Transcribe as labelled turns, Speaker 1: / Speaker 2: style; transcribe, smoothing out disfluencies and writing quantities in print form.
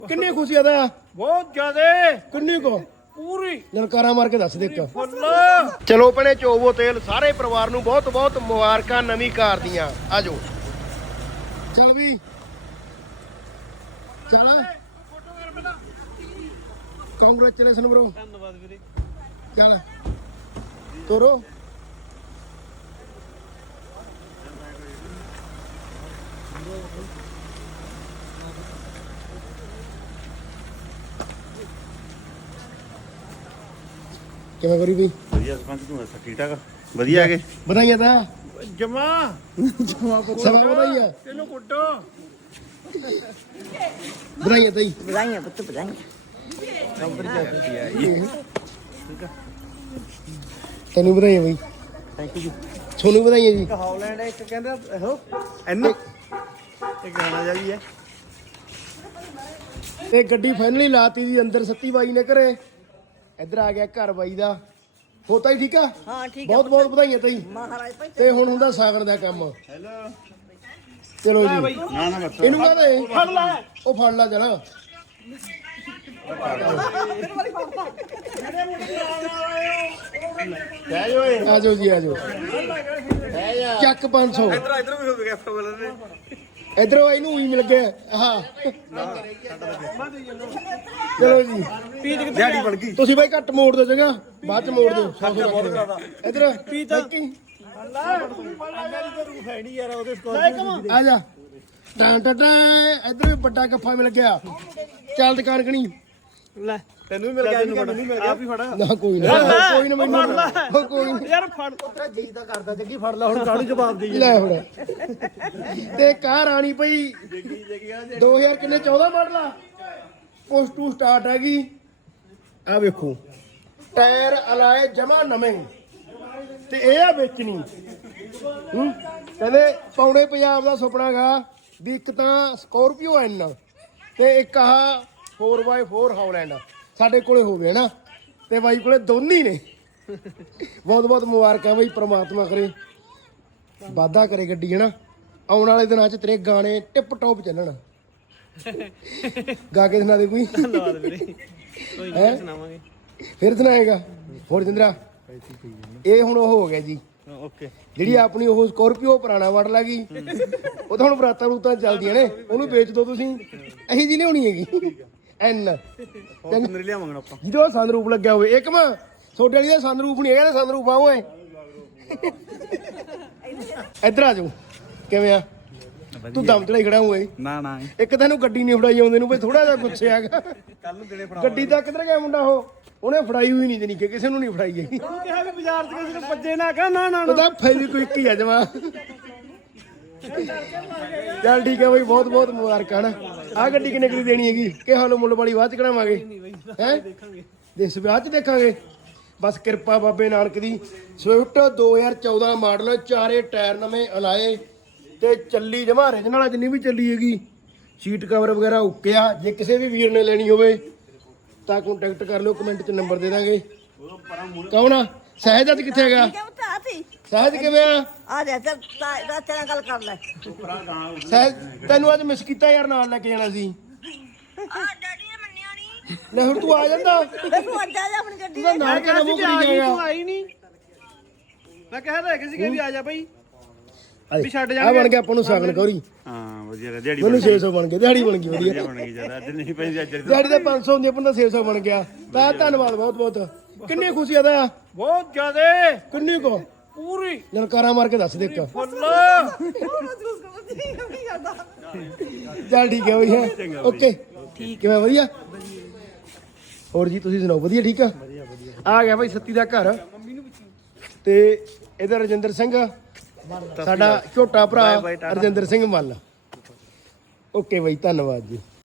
Speaker 1: ਕਿੰਨੀ ਖੁਸ਼ੀ ਆਦਾ
Speaker 2: ਬਹੁਤ ਜ਼ਿਆਦੇ
Speaker 1: ਕਿੰਨੀ ਕੋ
Speaker 2: ਪੂਰੀ
Speaker 1: ਲਲਕਾਰਾ ਮਾਰ ਕੇ ਦੱਸ ਦੇ ਇੱਕ
Speaker 2: ਫੁੱਲ।
Speaker 1: ਚਲੋ ਭੈਣੇ ਚੋਵੋ ਤੇਲ ਸਾਰੇ ਪਰਿਵਾਰ ਨੂੰ ਬਹੁਤ ਬਹੁਤ ਮੁਬਾਰਕਾਂ ਨਵੀਂ ਕਾਰ ਦੀਆਂ। ਆਜੋ ਚੱਲ ਵੀ ਚੱਲ ਕੰਗ੍ਰੈਚੁਲੇਸ਼ਨ ਬ్రో।
Speaker 2: ਧੰਨਵਾਦ ਵੀਰੇ।
Speaker 1: ਚੱਲ ਤੋਰੋ ਕਿਵੇਂ ਕਰੀ ਵੀ
Speaker 3: ਵਧੀਆ ਸਰਪੰਚ ਤੂੰ ਦੱਸ ਠੀਕ ਠਾਕ ਵਧੀਆ ਹੈਗੇ
Speaker 1: ਵਧਾਈਆਂ ਤਾਂ
Speaker 2: ਜਮਾ
Speaker 1: ਸਵਾ ਵਧਾਈਆਂ
Speaker 2: ਤੈਨੂੰ ਕੁੱਟੋ
Speaker 1: ਵਧਾਈਆਂ ਤਾਈ
Speaker 4: ਵਧਾਈਆਂ ਪੁੱਤ ਵਧਾਈਆਂ।
Speaker 1: ਤੈਨੂੰ ਵਧਾਈਆਂ ਬਈ
Speaker 3: ਥੈਂਕ ਯੂ
Speaker 1: ਤੁਹਾਨੂੰ ਵਧਾਈਆਂ ਜੀ।
Speaker 3: ਇੱਕ ਹਾਲੈਂਡ ਹੈ ਇੱਕ ਕਹਿੰਦਾ ਇਹੋ ਐਨ ਇੱਕ ਗਾਣਾ ਜਿਹਾ ਵੀ ਹੈ
Speaker 1: ਤੇ ਗੱਡੀ ਫਾਈਨਲੀ ਲਾਤੀ ਜੀ ਅੰਦਰ ਸੱਤੀ ਬਾਈ ਨੇ ਘਰੇ। ਇੱਧਰ ਆ ਗਿਆ ਘਰ ਬਾਈ ਦਾ। ਹੋ ਤਾਈ ਠੀਕ ਆ?
Speaker 4: ਹਾਂ ਠੀਕ ਹੈ
Speaker 1: ਬਹੁਤ ਬਹੁਤ ਵਧਾਈਆਂ ਤਾਈ।
Speaker 4: ਮਹਾਰਾਜ ਭਾਈ
Speaker 1: ਤੇ ਹੁਣ ਹੁੰਦਾ ਸਾਗਰ ਦਾ ਕੰਮ।
Speaker 3: ਹੈਲੋ
Speaker 1: ਚਲੋ ਜੀ
Speaker 3: ਨਾ ਨਾ ਬੱਤਾ
Speaker 1: ਇਹਨੂੰ ਕਹਦੇ ਫੜ ਲੈ ਉਹ ਫੜ ਲੈ ਜਣਾ
Speaker 3: ਕਹਿ ਓਏ
Speaker 1: ਆਜੋ ਜੀ ਆਜੋ ਚੱਕ 500
Speaker 3: ਇਧਰ ਵੀ ਹੋ ਗਿਆ ਫੋਨ ਨੇ
Speaker 1: ਇਧਰੋਂ ਇਹਨੂੰ ਹੀ ਮਿਲ ਗਿਆ। ਹਾਂ ਚਲੋ ਜੀ
Speaker 3: ਦਿਹਾੜੀ ਬਣ ਗਈ
Speaker 1: ਤੁਸੀਂ ਬਾਈ ਘੱਟ ਮੋੜ ਦਿਓ ਜਗਾ ਬਾਅਦ ਚ ਮੋੜ ਦਿਓ। ਇਧਰ ਪੀਤਾ ਆ ਜਾ ਟਾਂ ਟਾਂ ਇਧਰ ਵੀ ਵੱਡਾ ਕੱਫਾ ਮਿਲ ਗਿਆ। ਚੱਲ ਦੁਕਾਨ ਕਣੀ
Speaker 2: ਲੈ
Speaker 3: ਤੈਨੂੰ ਵੀ ਮਿਲ ਗਿਆ ਇਹਨੂੰ ਮੈਨੂੰ ਮਿਲ ਗਿਆ ਆਪ ਹੀ ਫੜਾ
Speaker 1: ਨਾ ਕੋਈ ਨਾ ਕੋਈ ਨਾ ਮੈਨੂੰ ਕੋਈ ਨੀ।
Speaker 2: ਯਾਰ ਫੜ
Speaker 1: ਜੀ ਤਾਂ ਕਰਦਾ ਜੱਗੀ ਫੜ ਲੈ ਹੁਣ ਕਾਹਨੂੰ ਜਵਾਬ ਦੇਈ ਲੈ ਹੁਣ ਤੇ ਕਾਰ ਆਣੀ ਪਈ 2000 ਕਿੰਨੇ 14 ਮਾਡਲ ਆ ਪੋਸਟ ਟੂ ਸਟਾਰਟ ਹੈਗੀ। ਆ ਵੇਖੋ ਟਾਇਰ ਅਲਾਏ ਜਮਾ ਨਵੇਂ ਤੇ ਇਹ ਆ ਵੇਚਣੀ। ਕਹਿੰਦੇ ਪੌਣੇ ਪੰਜਾਬ ਦਾ ਸੁਪਨਾ ਗਾ ਵੀ ਇੱਕ ਤਾਂ ਸਕੋਰਪੀਓ ਐਨ ਤੇ ਇੱਕ ਆਹ 4x4 ਹਾਲੈਂਡ ਸਾਡੇ ਕੋਲੇ ਹੋਵੇ ਨਾ ਤੇ ਬਾਈ ਕੋਲੇ ਦੋਨੇ ਨੇ। ਬਹੁਤ ਬਹੁਤ ਮੁਬਾਰਕਾਂ ਬਈ ਪ੍ਰਮਾਤਮਾ ਕਰੇ ਵਾਧਾ ਕਰੇ ਗੱਡੀ ਹੈ ਨਾ। ਆਉਣ ਵਾਲੇ ਦਿਨਾਂ 'ਚ ਤੇਰੇ ਗਾਣੇ ਟਿਪ ਟੌਪ ਚੱਲਣ। ਗਾ ਕੇ ਸੁਣਾ ਦੇ ਕੋਈ।
Speaker 2: ਧੰਨਵਾਦ ਵੀਰੇ। ਕੋਈ ਨਹੀਂ ਸੁਣਾਵਾਂਗੇ।
Speaker 1: ਫਿਰ ਸੁਣਾਏਗਾ ਹੋਰ ਜਿੰਦਰਾ। ਇਹ ਹੁਣ ਉਹ ਹੋ ਗਿਆ ਜੀ
Speaker 2: ਓਕੇ
Speaker 1: ਜਿਹੜੀ ਆਪਣੀ ਉਹ ਸਕੋਰਪੀਓ ਪੁਰਾਣਾ ਮਾਡਲ ਹੈਗੀ ਉਹ ਤਾਂ ਹੁਣ ਬਰਾਤਾਂ ਰੂਤਾਂ ਚੱਲਦੀਆਂ ਨੇ। ਉਹਨੂੰ ਵੇਚ ਦਿਓ ਤੁਸੀਂ। ਇਹੀ ਜੀ ਲਿਆਉਣੀ ਹੈਗੀ ਐਨ
Speaker 3: ਹੋਰ ਮੇਰੇ ਲਿਆ ਮੰਗਣਾ ਆਪਾਂ
Speaker 1: ਜਿਹਦੇ ਕੋਲ ਸਨਰੂਫ ਲੱਗਿਆ ਹੋਵੇ। ਇੱਕ ਮੈਂ ਤੁਹਾਡੇ ਵਾਲੀ ਦਾ ਸਨਰੂਫ ਨਹੀਂ ਹੈਗਾ ਤੇ ਸਨਰੂਫ ਆ ਓਏ। ਇੱਧਰ ਆ ਜਾਓ ਕਿਵੇਂ ਆ ਤੂੰ ਦਮ ਚੜਾਈ ਖੜਾ ਹੋਏ।
Speaker 3: ਨਾ ਨਾ
Speaker 1: ਇੱਕ ਤੈਨੂੰ ਗੱਡੀ ਨਹੀਂ ਫੜਾਈ ਆਉਂਦੇ ਨੂੰ ਬਈ ਥੋੜਾ ਜਿਹਾ ਗੁੱਸੇ ਹੈਗਾ।
Speaker 3: ਕੱਲ ਨੂੰ ਦੇਣੇ ਫੜਾ
Speaker 1: ਗੱਡੀ ਤਾਂ ਕਿੱਧਰ ਗਿਆ ਮੁੰਡਾ ਉਹ ਉਹਨੇ ਫੜਾਈ ਹੋਈ ਨਹੀਂ ਦੇਣੀ ਕਿ ਕਿਸੇ ਨੂੰ ਨਹੀਂ ਫੜਾਈ ਹੈਗੀ।
Speaker 2: ਤੂੰ ਕਿਹਾ ਵੀ ਬਾਜ਼ਾਰ 'ਚ ਕਿਸੇ ਨੂੰ ਭੱਜੇ ਨਾ ਕਹ ਨਾ ਨਾ
Speaker 1: ਉਹਦਾ ਫੈਲੀ ਕੋਈ ਇੱਕ ਹੀ ਆ ਜਮਾ। ਚੱਲ ਠੀਕ ਹੈ ਬਈ ਬਹੁਤ ਬਹੁਤ ਮੁਬਾਰਕਾਂ ਨਾ। ਆਹ ਗੱਡੀ ਕਿੰਨੇ ਕੁ ਦੇਣੀ ਹੈਗੀ ਕਿ ਹਾਲੋ ਮੁੱਲ ਵਾਲੀ ਬਾਅਦ ਚ ਕਢਾਵਾਂਗੇ ਹੈ ਦੇਸ ਵਿਆਹ ਚ ਦੇਖਾਂਗੇ। ਬਸ ਕਿਰਪਾ ਬਾਬੇ ਨਾਨਕ ਦੀ। ਸਵਿਫਟ 2014 ਮਾਡਲ ਚਾਰੇ ਟਾਇਰ ਨਵੇਂ ਅਲਾਏ ਤੇ ਚੱਲੀ ਜਮਾ ਓਰੀਜਨਲ ਜਿੰਨੀ ਵੀ ਚੱਲੀ ਹੈਗੀ। ਸੀਟ ਕਵਰ ਵਗੈਰਾ ਓਕੇ ਆ। ਜੇ ਕਿਸੇ ਵੀ ਵੀਰ ਨੇ ਲੈਣੀ ਹੋਵੇ ਤਾਂ ਕੰਟੈਕਟ ਕਰ ਲਿਓ ਕਮੈਂਟ 'ਚ ਨੰਬਰ ਦੇ ਦਾਂਗੇ। ਕੌਣ ਆ ਸਹਿਜ ਅੱਜ ਕਿੱਥੇ ਹੈਗਾ?
Speaker 4: ਠੀਕ ਹੈ ਪੁੱਤ ਆ ਤੀ
Speaker 1: ਸਹਿਜ ਕਿਵੇਂ ਆ?
Speaker 4: ਆ ਜਾ ਚੱਲ ਤੇਰੇ ਨਾਲ ਗੱਲ ਕਰ ਲੈ।
Speaker 1: ਸਹਿਜ ਤੈਨੂੰ ਅੱਜ ਮਿਸ ਕੀਤਾ ਯਾਰ ਨਾਲ ਲੈ ਕੇ ਜਾਣਾ ਸੀ।
Speaker 4: ਡੈਡੀ ਨੇ ਮੰਨਿਆ ਨਹੀਂ।
Speaker 1: ਲੈ ਹੁਣ ਤੂੰ ਆ ਜਾਂਦਾ।
Speaker 4: ਬਸ ਤੂੰ ਅੱਡਾ ਜਾ ਆਪਣੀ ਗੱਡੀ
Speaker 1: ਤੂੰ ਤਾਂ ਨਾਲ ਕੇ ਨਮੋ ਕਰੀ
Speaker 2: ਤੂੰ
Speaker 1: ਜਾਏਗਾ।
Speaker 2: ਆਈ ਨਹੀਂ। ਮੈਂ ਕਹਿ ਰਿਹਾ ਸੀ ਕਿ ਵੀ ਆ ਜਾ ਭਾਈ ਵੀ ਛੱਡ
Speaker 1: ਆ
Speaker 2: ਜਾਾਂਗੇ।
Speaker 1: ਬਣ ਗਿਆ ਆਪਾਂ ਨੂੰ ਸਾਗਨ ਕੌਰੀ।
Speaker 3: ਹਾਂ ਵਧੀਆ ਦਿਹਾੜੀ
Speaker 1: ਮੈਨੂੰ 600 ਬਣ ਗਿਆ ਦਿਹਾੜੀ ਬਣ ਗਈ ਵਧੀਆ।
Speaker 3: ਬਣ ਗਈ ਜਿਆਦਾ ਅੱਜ ਨਹੀਂ ਪੈਂਦੀ ਅੱਜ
Speaker 1: ਦਿਹਾੜੀ ਤਾਂ 500 ਹੁੰਦੀ ਆਪਾਂ ਦਾ 600 ਬਣ ਗਿਆ। ਤਾਂ ਧੰਨਵਾਦ ਬਹੁਤ ਬਹੁਤ। ਕਿੰਨੀ ਖੁਸ਼ੀ ਆਦਾ
Speaker 2: ਬਹੁਤ ਜ਼ਿਆਦੇ
Speaker 1: ਕਿੰਨੀ ਕੋ
Speaker 2: ਪੂਰੀ
Speaker 1: ਲਲਕਾਰਾ ਮਾਰ ਕੇ ਦੱਸ ਦੇ ਇੱਕ
Speaker 2: ਫੁੱਲ।
Speaker 1: ਚੱਲ ਠੀਕ ਹੈ ਬਈ ਹੈ ਓਕੇ ਕਿਵੇਂ ਵਧੀਆ ਹੋਰ ਜੀ ਤੁਸੀਂ ਸੁਣਾਓ ਵਧੀਆ ਠੀਕ ਆ ਆ ਗਿਆ ਬਈ ਸੱਤੀ ਦਾ ਘਰ ਤੇ ਇਹਦਾ ਰਜਿੰਦਰ ਸਿੰਘ ਸਾਡਾ ਛੋਟਾ ਭਰਾ ਰਜਿੰਦਰ ਸਿੰਘ ਮੱਲ ਓਕੇ ਬਈ ਧੰਨਵਾਦ ਜੀ।